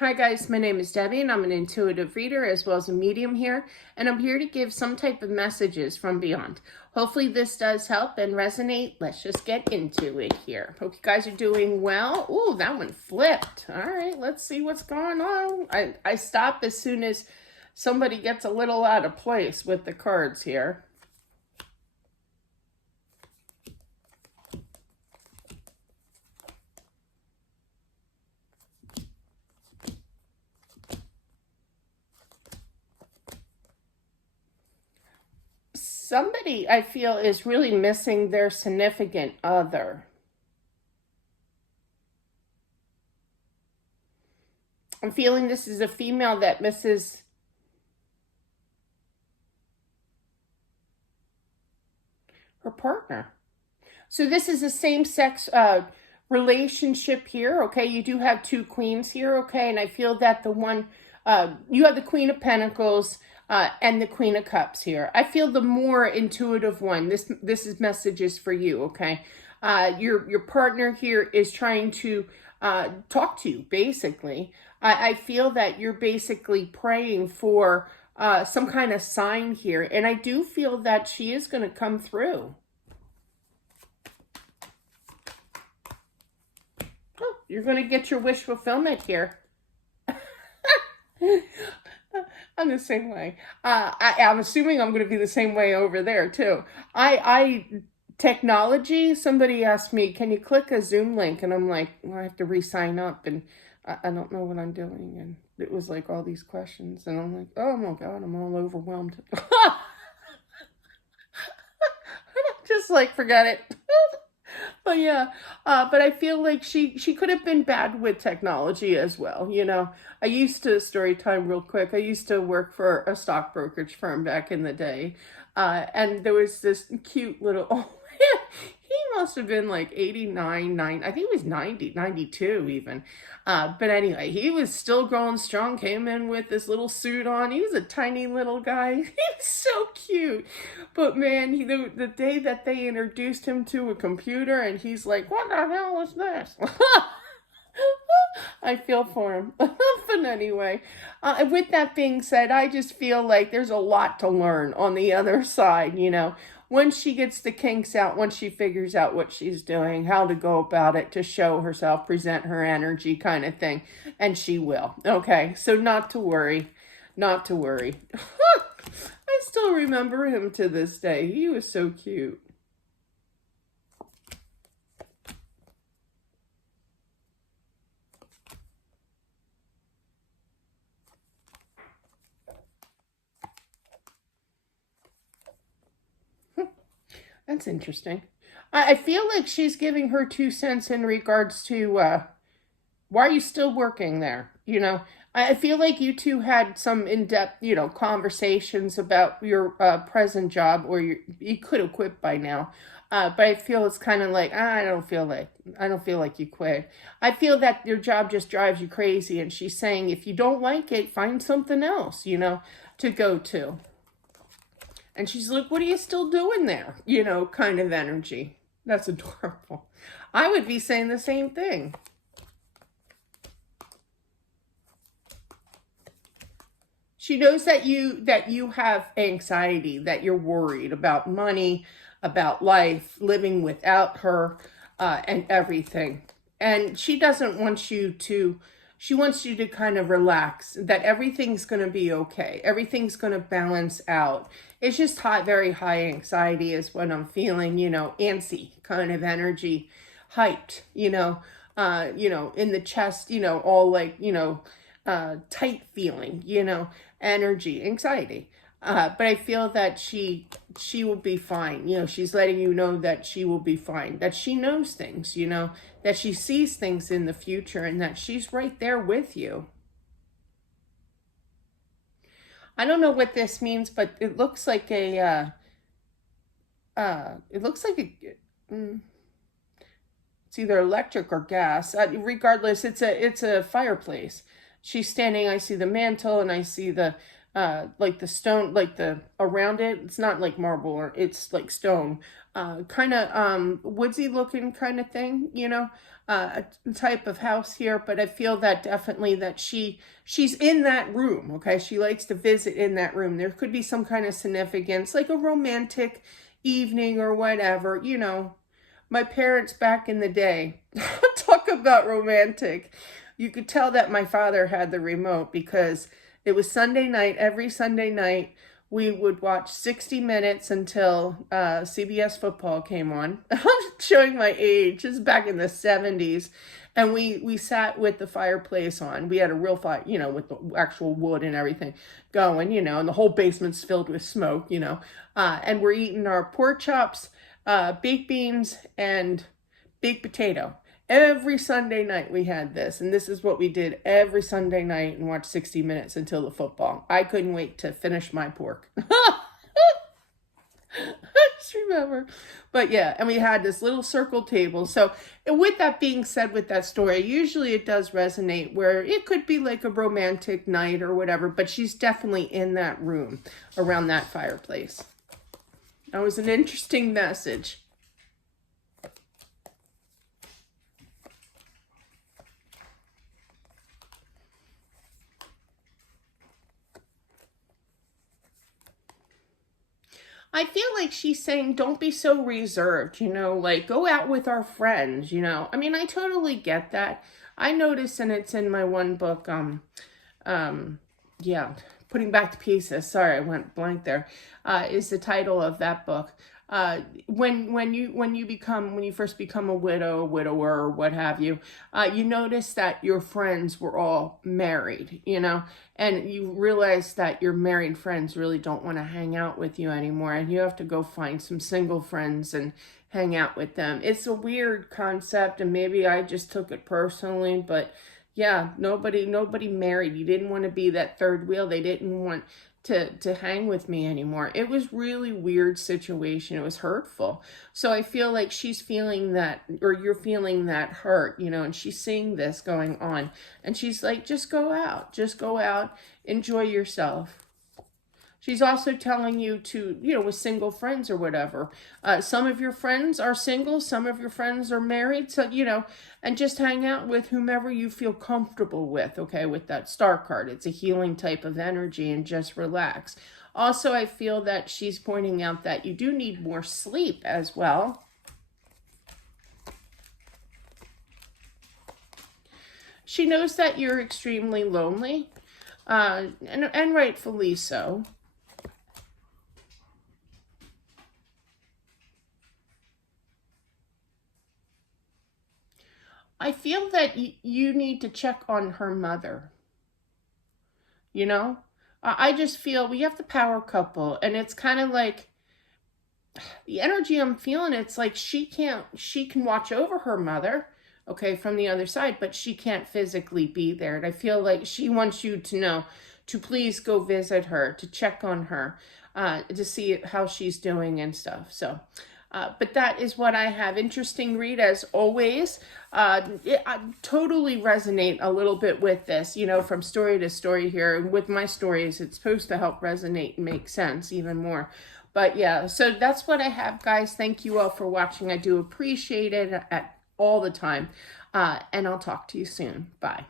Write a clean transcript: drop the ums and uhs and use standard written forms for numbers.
Hi guys, my name is Debbie and I'm an intuitive reader as well as a medium here, and I'm here to give some type of messages from beyond. Hopefully this does help and resonate. Let's just get into it here. Hope you guys are doing well. Ooh, that one flipped. All right, let's see what's going on. I stop as soon as somebody gets a little out of place with the cards here. Somebody, I feel, is really missing their significant other. I'm feeling this is a female that misses her partner. So this is a same-sex relationship here, okay? You do have two queens here, okay? And I feel that the one, you have the Queen of Pentacles and the Queen of Cups here. I feel the more intuitive one. This is messages for you, okay? Your partner here is trying to talk to you, basically. I feel that you're basically praying for some kind of sign here. And I do feel that she is going to come through. Oh, you're going to get your wish fulfillment here. I'm the same way. I'm assuming I'm going to be the same way over there too. Technology, somebody asked me, can you click a Zoom link? And I'm like, well, I have to re-sign up and I don't know what I'm doing. And it was like all these questions. And I'm like, oh my God, I'm all overwhelmed. Just like, forget it. But yeah, but I feel like she could have been bad with technology as well. You know, I used to, story time real quick, I used to work for a stock brokerage firm back in the day. And there was this cute little, oh man, he must have been like 89, 9, I think he was 90, 92 even. But anyway, he was still growing strong, came in with this little suit on. He was a tiny little guy. He was so cute. But man, the day that they introduced him to a computer and he's like, what the hell is this? I feel for him. But anyway, with that being said, I just feel like there's a lot to learn on the other side, you know. Once she gets the kinks out, once she figures out what she's doing, how to go about it, to show herself, present her energy kind of thing, and she will. Okay, so not to worry. Not to worry. I still remember him to this day. He was so cute. That's interesting. I feel like she's giving her 2 cents in regards to why are you still working there? You know, I feel like you two had some in-depth, you know, conversations about your present job, or you could have quit by now. But I feel it's kind of like, I don't feel like you quit. I feel that your job just drives you crazy, and she's saying if you don't like it, find something else, you know, to go to. And she's like, what are you still doing there? You know, kind of energy. That's adorable. I would be saying the same thing. She knows that you have anxiety, that you're worried about money, about life, living without her, and everything. And she doesn't want you to, she wants you to kind of relax, that everything's going to be okay. Everything's going to balance out. It's just high, very high anxiety is what I'm feeling, you know, antsy kind of energy, hyped, you know, in the chest, you know, all like, you know, tight feeling, you know, energy, anxiety. But I feel that she will be fine. You know, she's letting you know that she will be fine, that she knows things, you know, that she sees things in the future, and that she's right there with you. I don't know what this means, but it looks like it looks like it's either electric or gas. Regardless, it's a fireplace. She's standing, I see the mantle, and I see the like the stone, like the around it. It's not like marble, or it's like stone. Kind of woodsy looking kind of thing, you know. type of house here, but I feel that definitely that she's in that room, okay? She likes to visit in that room. There could be some kind of significance, like a romantic evening or whatever, you know. My parents back in the day, talk about romantic. You could tell that my father had the remote because it was Sunday night. Every Sunday night, we would watch 60 Minutes until CBS football came on. I'm showing my age. This is back in the 70s. And we sat with the fireplace on. We had a real fire, you know, with the actual wood and everything going, you know, and the whole basement's filled with smoke, you know. And we're eating our pork chops, baked beans, and baked potato. Every Sunday night we had this, and this is what we did every Sunday night and watched 60 Minutes until the football. I couldn't wait to finish my pork. I just remember. But yeah, and we had this little circle table. So with that being said, with that story, usually it does resonate where it could be like a romantic night or whatever, but she's definitely in that room around that fireplace. That was an interesting message. I feel like she's saying, don't be so reserved, you know, like go out with our friends, you know. I mean, I totally get that. I noticed, and it's in my one book, yeah, Putting Back the Pieces. Sorry, I went blank there. Is the title of that book. When you first become a widow, widower, or what have you, you notice that your friends were all married, you know, and you realize that your married friends really don't want to hang out with you anymore, and you have to go find some single friends and hang out with them. It's a weird concept, and maybe I just took it personally, but yeah, nobody married. You didn't want to be that third wheel. They didn't want to hang with me anymore. It was really weird situation. It was hurtful. So I feel like she's feeling that, or you're feeling that hurt, you know, and she's seeing this going on. And she's like, just go out, enjoy yourself. She's also telling you to, you know, with single friends or whatever. Some of your friends are single, some of your friends are married, so, you know, and just hang out with whomever you feel comfortable with, okay, with that star card. It's a healing type of energy, and just relax. Also, I feel that she's pointing out that you do need more sleep as well. She knows that you're extremely lonely, and rightfully so. I feel that you need to check on her mother, you know? I just feel we have the power couple, and it's kind of like the energy I'm feeling, it's like she can watch over her mother, okay, from the other side, but she can't physically be there. And I feel like she wants you to know to please go visit her, to check on her, to see how she's doing and stuff. So, but that is what I have. Interesting read as always. I totally resonate a little bit with this, you know, from story to story here. And with my stories, it's supposed to help resonate and make sense even more. But yeah, so that's what I have, guys. Thank you all for watching. I do appreciate it all the time. And I'll talk to you soon. Bye.